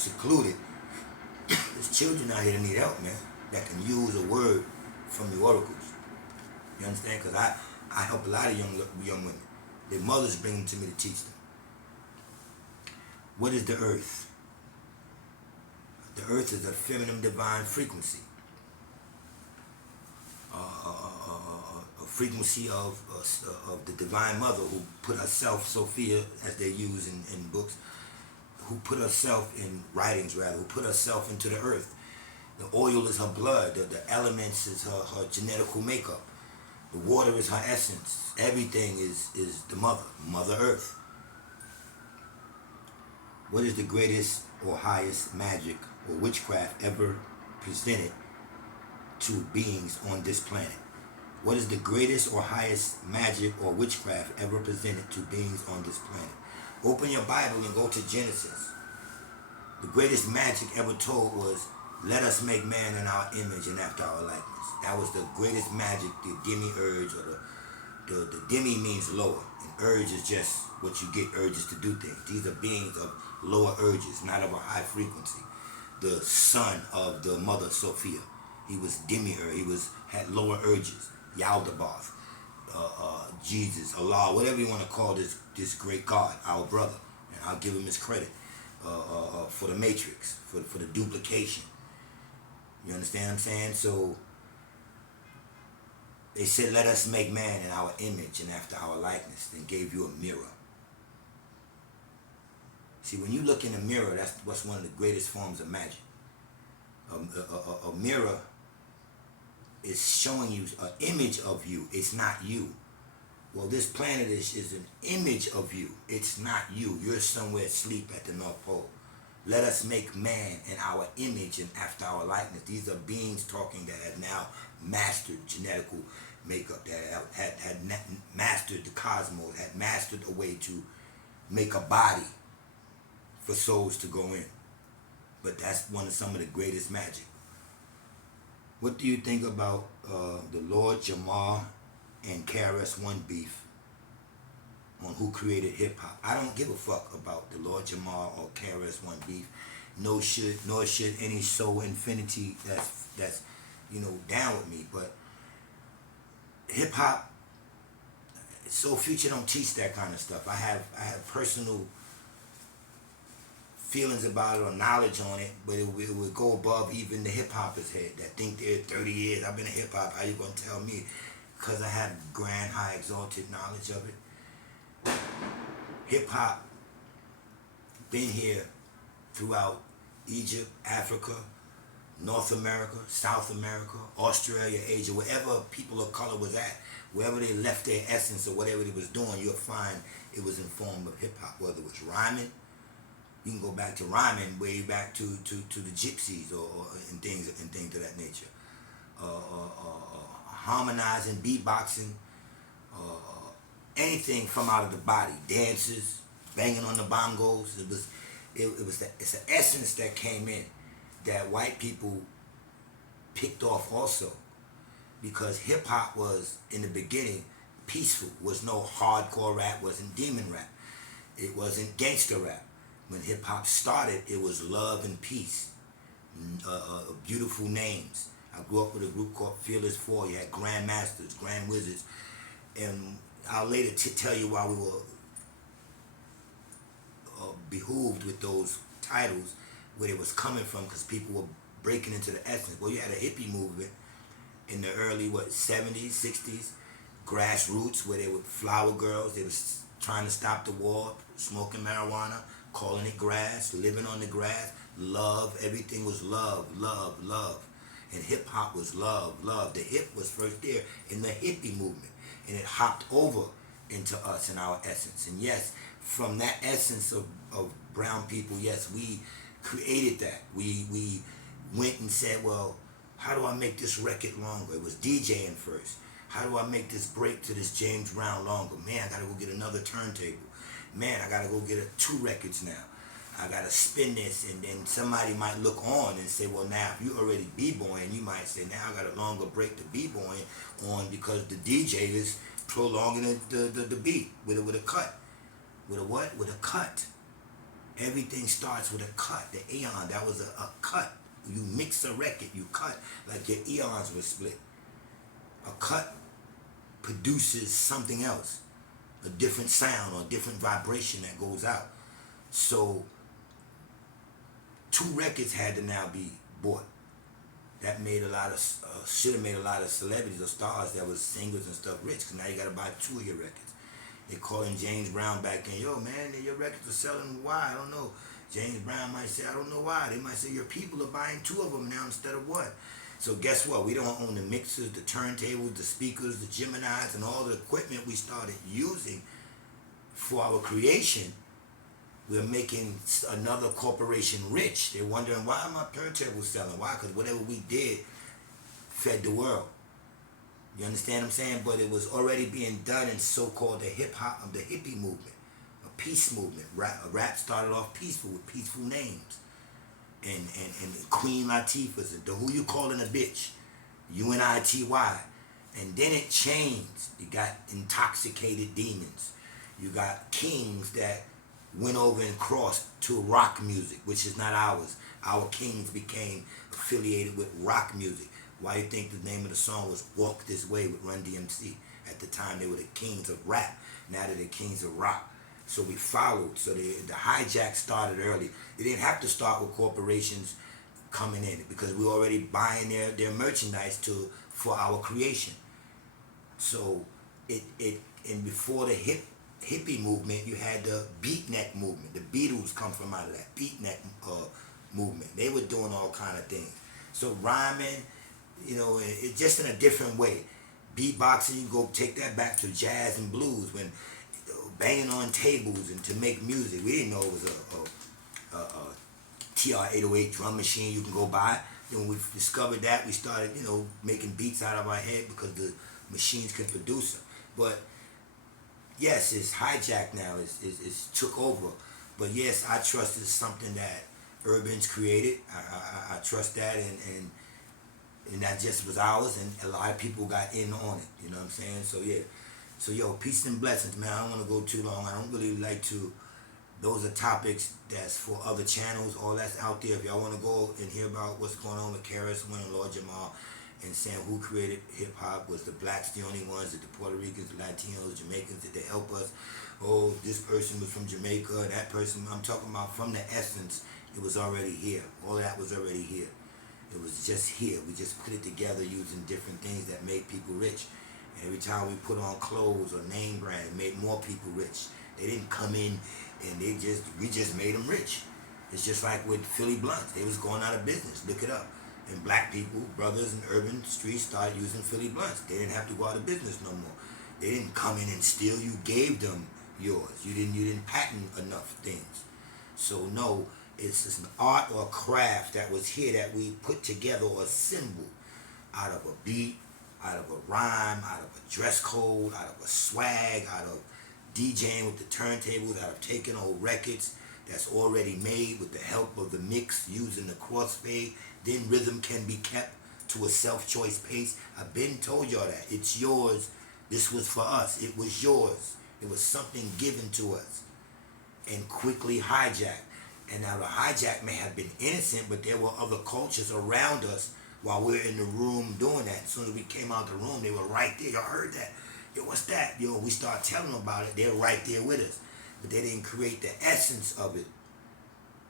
secluded. There's children out here that need help, man, that can use a word from the oracles. You understand? Because I help a lot of young women. Their mothers bring them to me to teach them. What is the earth? The earth is a feminine divine frequency. A frequency of the divine mother who put herself, Sophia, as they use in books, who put herself in writings rather, who put herself into the earth. The oil is her blood, the elements is her genetical makeup. The water is her essence. Everything is the Mother Earth. What is the greatest or highest magic or witchcraft ever presented to beings on this planet? What is the greatest or highest magic or witchcraft ever presented to beings on this planet? Open your Bible and go to Genesis. The greatest magic ever told was, let us make man in our image and after our likeness. That was the greatest magic, the demi-urge, or the demi means lower, and urge is just what you get urges to do things. These are beings of lower urges, not of a high frequency. The son of the mother Sophia, he was demi-urge, he had lower urges. Yaldabaoth, Jesus, Allah, whatever you want to call this great God, our brother, and I'll give him his credit for the matrix, for the duplication. You understand what I'm saying? So they said, let us make man in our image and after our likeness, and gave you a mirror. See, when you look in a mirror, that's what's one of the greatest forms of magic. A mirror is showing you an image of you. It's not you. Well, this planet is an image of you. It's not you. You're somewhere asleep at the North Pole. Let us make man in our image and after our likeness. These are beings talking that have now mastered genetical makeup, that had mastered the cosmos, had mastered a way to make a body for souls to go in. But that's some of the greatest magic. What do you think about the Lord JAMAR and KRS-One beef on who created hip-hop? I don't give a fuck about the Lord JAMAR or KRS-One beef. Nor should any soul infinity that's down with me. But hip-hop, Soul Future don't teach that kind of stuff. I have personal feelings about it or knowledge on it, but it would go above even the hip-hopper's head that think they're 30 years, I've been in hip-hop, how you gonna tell me? Because I have grand, high, exalted knowledge of it. Hip-hop been here throughout Egypt, Africa, North America, South America, Australia, Asia, wherever people of color was at, wherever they left their essence or whatever they was doing, you'll find it was in form of hip-hop, whether it was rhyming. You can go back to rhyming way back to the gypsies and things of that nature. Harmonizing, beatboxing, anything from out of the body, dances, banging on the bongos. It's an essence that came in that white people picked off also, because hip hop was in the beginning peaceful. Was no hardcore rap, wasn't demon rap, it wasn't gangster rap. When hip hop started, it was love and peace, beautiful names. I grew up with a group called Fearless Four. You had Grand Masters, Grand Wizards, and I'll later tell you why we were behooved with those titles, where it was coming from, because people were breaking into the essence. Well, you had a hippie movement in the early 70s, 60s, grassroots, where they were flower girls. They was trying to stop the war, smoking marijuana, calling it grass, living on the grass, love. Everything was love, love, love. And hip hop was love, love. The hip was first there in the hippie movement, and it hopped over into us and our essence. And yes, from that essence of brown people, yes, we created that. We went and said, well, how do I make this record longer? It was DJing first. How do I make this break to this James Brown longer? Man, I gotta go get another turntable. Man, I gotta go get 2 records now. I gotta spin this, and then somebody might look on and say, well, now if you already b-boying, you might say, now I got a longer break to b-boying on, because the DJ is prolonging the beat with a cut. With a what? With a cut. Everything starts with a cut. The eon, that was a cut. You mix a record, you cut, like your eons were split. A cut produces something else, a different sound or a different vibration that goes out. So 2 records had to now be bought. That made a lot of, should have made a lot of celebrities or stars that was singers and stuff rich, because now you got to buy 2 of your records. They calling James Brown back in, yo man, your records are selling, why? I don't know. James Brown might say, I don't know why. They might say, your people are buying 2 of them now instead of 1. So guess what? We don't own the mixers, the turntables, the speakers, the Geminis, and all the equipment we started using for our creation. We're making another corporation rich. They're wondering, why are my turntables selling? Why? Because whatever we did fed the world. You understand what I'm saying? But it was already being done in so-called the hip-hop, the hippie movement, a peace movement. Rap started off peaceful with peaceful names. And Queen Latifah's, and the who you calling a bitch, UNITY. And then it changed. You got intoxicated demons. You got kings that went over and crossed to rock music, which is not ours. Our kings became affiliated with rock music. Why do you think the name of the song was Walk This Way with Run DMC? At the time, they were the kings of rap. Now they're the kings of rock. So we followed. So the hijack started early. It didn't have to start with corporations coming in, because we were already buying their merchandise for our creation. So and before the hippie movement, you had the beatnik movement. The Beatles come from out of that beatnik movement. They were doing all kind of things. So rhyming, it just in a different way. Beatboxing, you go take that back to jazz and blues, when banging on tables and to make music. We didn't know it was a TR-808 drum machine you can go buy. Then when we discovered that, we started, making beats out of our head, because the machines could produce them. But yes, it's hijacked now. It's took over. But yes, I trust it's something that Urban's created. I trust that, and that just was ours, and a lot of people got in on it. You know what I'm saying? So yeah. So yo, peace and blessings, man. I don't want to go too long. I don't really like to. Those are topics that's for other channels. All that's out there. If y'all want to go and hear about what's going on with Karis and Lord JAMAR, and saying who created hip hop, was the blacks the only ones, did the Puerto Ricans, the Latinos, Jamaicans, did they help us? Oh, this person was from Jamaica, that person. I'm talking about from the essence. It was already here. All that was already here. It was just here. We just put it together using different things that made people rich. And every time we put on clothes or name brand, it made more people rich. They didn't come in and we just made them rich. It's just like with Philly Blunts. They was going out of business. Look it up. And black people, brothers in urban streets, started using Philly Blunts. They didn't have to go out of business no more. They didn't come in and steal. You gave them yours. You didn't patent enough things. So no, it's an art or craft that was here that we put together, a symbol out of a beat, out of a rhyme, out of a dress code, out of a swag, out of DJing with the turntables, out of taking old records that's already made with the help of the mix, using the crossfade. Then rhythm can be kept to a self-choice pace. I've been told y'all that. It's yours. This was for us. It was yours. It was something given to us and quickly hijacked. And now the hijack may have been innocent, but there were other cultures around us while we were in the room doing that. As soon as we came out the room, they were right there. Y'all heard that? Yo, what's that? Yo, we start telling them about it. They're right there with us. But they didn't create the essence of it.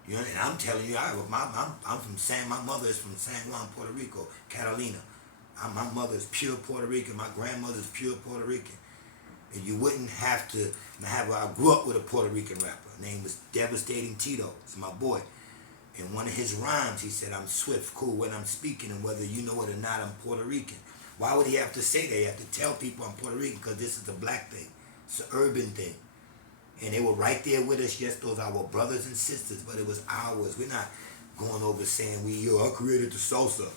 You know, and I'm telling you, I'm from my mother is from San Juan, Puerto Rico, Catalina. My mother is pure Puerto Rican. My grandmother's pure Puerto Rican. And you wouldn't have to I grew up with a Puerto Rican rapper. His name was Devastating Tito. It's my boy. In one of his rhymes, he said, I'm swift, cool when I'm speaking, and whether you know it or not, I'm Puerto Rican. Why would he have to say that? He have to tell people I'm Puerto Rican, because this is a black thing. It's an urban thing. And they were right there with us. Yes, those are our brothers and sisters, but it was ours. We're not going over saying, I created the salsa.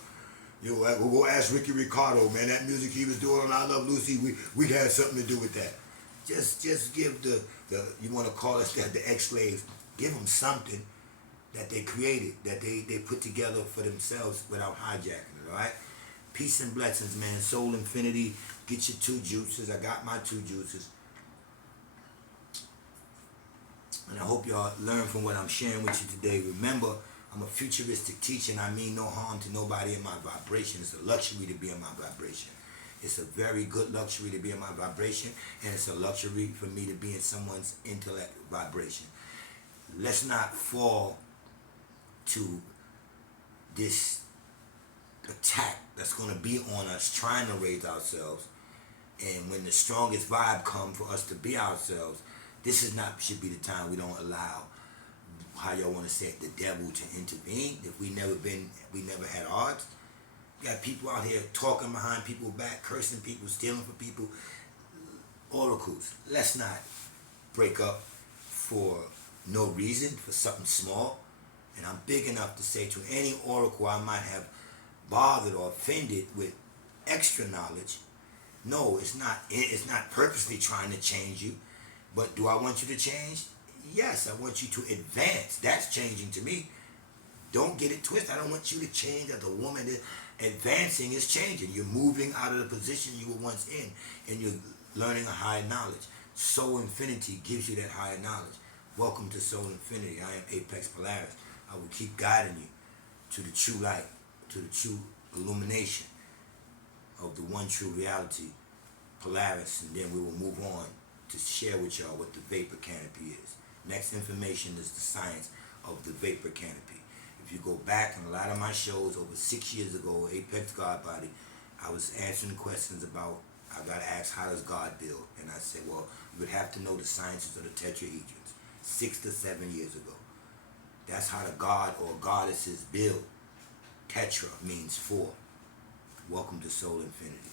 We'll go ask Ricky Ricardo, man, that music he was doing on I Love Lucy, we had something to do with that. Just give the you want to call us that, the ex-slaves, give them something that they created, that they put together for themselves without hijacking it, all right? Peace and blessings, man. Soul Infinity, get your 2 juices. I got my 2 juices. And I hope y'all learn from what I'm sharing with you today. Remember, I'm a futuristic teacher, and I mean no harm to nobody in my vibration. It's a luxury to be in my vibration. It's a very good luxury to be in my vibration, and it's a luxury for me to be in someone's intellect vibration. Let's not fall to this attack that's going to be on us trying to raise ourselves. And when the strongest vibe comes for us to be ourselves, this is not should be the time we don't allow, how y'all want to say it, the devil to intervene. If we never had odds. You got people out here talking behind people's back, cursing people, stealing from people. Oracles. Let's not break up for no reason, for something small. And I'm big enough to say to any oracle I might have bothered or offended with extra knowledge, no, it's not purposely trying to change you. But do I want you to change? Yes, I want you to advance. That's changing to me. Don't get it twisted. I don't want you to change as a woman. Advancing is changing. You're moving out of the position you were once in, and you're learning a higher knowledge. Soul Infinity gives you that higher knowledge. Welcome to Soul Infinity. I am Apex Polaris. I will keep guiding you to the true light, to the true illumination of the one true reality, Polaris, and then we will move on to share with y'all what the vapor canopy is. Next information is the science of the vapor canopy. If you go back in a lot of my shows over 6 years ago, Apex God Body, I was answering questions about, I got asked, how does God build? And I said, well, you would have to know the sciences of the tetrahedrons 6 to 7 years ago. That's how the god or goddesses build. Tetra means four. Welcome to Soul Infinity.